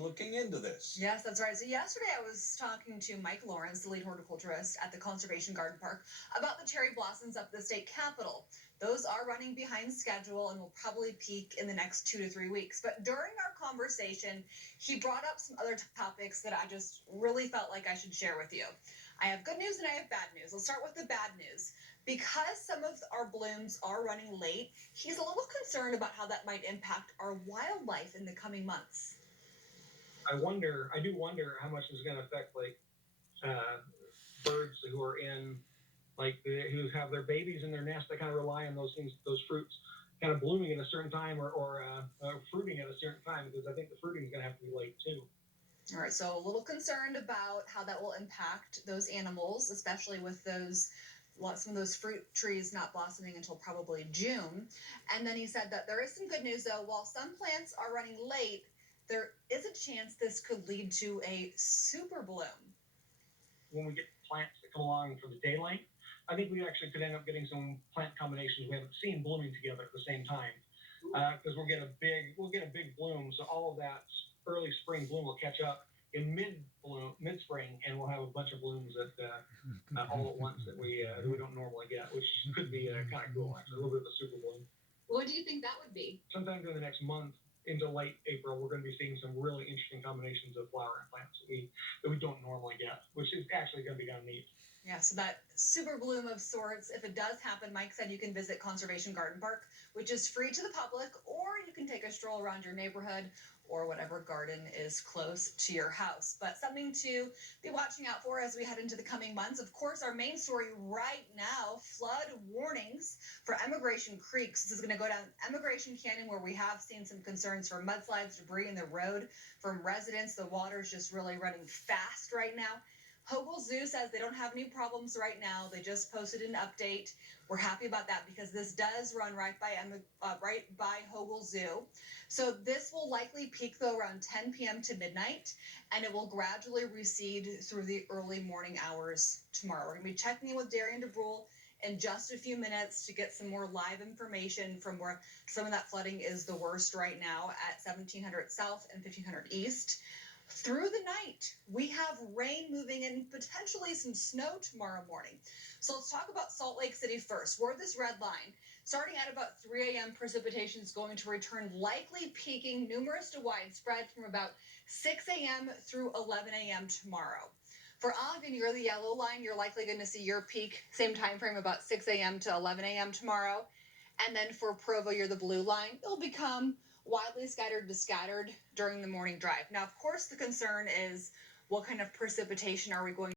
been looking into this. Yes, that's right. So yesterday I was talking to Mike Lawrence, the lead horticulturist at the Conservation Garden Park, about the cherry blossoms up the state capitol. Those are running behind schedule and will probably peak in the next 2 to 3 weeks. But during our conversation, he brought up some other topics that I just really felt like I should share with you. I have good news and I have bad news. Let's start with the bad news. Because some of our blooms are running late, he's a little concerned about how that might impact our wildlife in the coming months. I do wonder how much this is going to affect uh, birds who are in who have their babies in their nest that kind of rely on those things, those fruits, kind of blooming at a certain time or fruiting at a certain time, because I think the fruiting is going to have to be late too. All right, so a little concerned about how that will impact those animals, especially with some of those fruit trees not blossoming until probably June. And then he said that there is some good news though. While some plants are running late, there is a chance this could lead to a super bloom. When we get plants that come along for the daylight, I think we actually could end up getting some plant combinations we haven't seen blooming together at the same time, because we'll get a big bloom. So all of that early spring bloom will catch up in mid spring, and we'll have a bunch of blooms all at once that we don't normally get, which could be kind of cool. Actually, a little bit of a super bloom. What do you think that would be? Sometime during the next month into late April, we're going to be seeing some really interesting combinations of flowering plants that we don't normally get, which is actually going to be kind of neat. Yeah, so that super bloom of sorts, if it does happen, Mike said you can visit Conservation Garden Park, which is free to the public, or you can take a stroll around your neighborhood or whatever garden is close to your house. But something to be watching out for as we head into the coming months. Of course, our main story right now, flood warnings for Emigration Creeks. This is going to go down Emigration Canyon, where we have seen some concerns for mudslides, debris in the road from residents. The water's just really running fast right now. Hogle Zoo says they don't have any problems right now. They just posted an update. We're happy about that because this does run right by Hogle Zoo. So this will likely peak though around 10 p.m. to midnight, and it will gradually recede through the early morning hours tomorrow. We're going to be checking in with Darian DeBrule in just a few minutes to get some more live information from where some of that flooding is the worst right now at 1700 South and 1500 East. Through the night, we have rain moving in, potentially some snow tomorrow morning. So let's talk about Salt Lake City first. We're this red line. Starting at about 3 a.m., precipitation is going to return, likely peaking numerous to widespread from about 6 a.m. through 11 a.m. tomorrow. For Ogden, you're the yellow line. You're likely going to see your peak, same time frame, about 6 a.m. to 11 a.m. tomorrow. And then for Provo, you're the blue line. It'll become widely scattered to scattered during the morning drive. Now, of course, the concern is what kind of precipitation are we going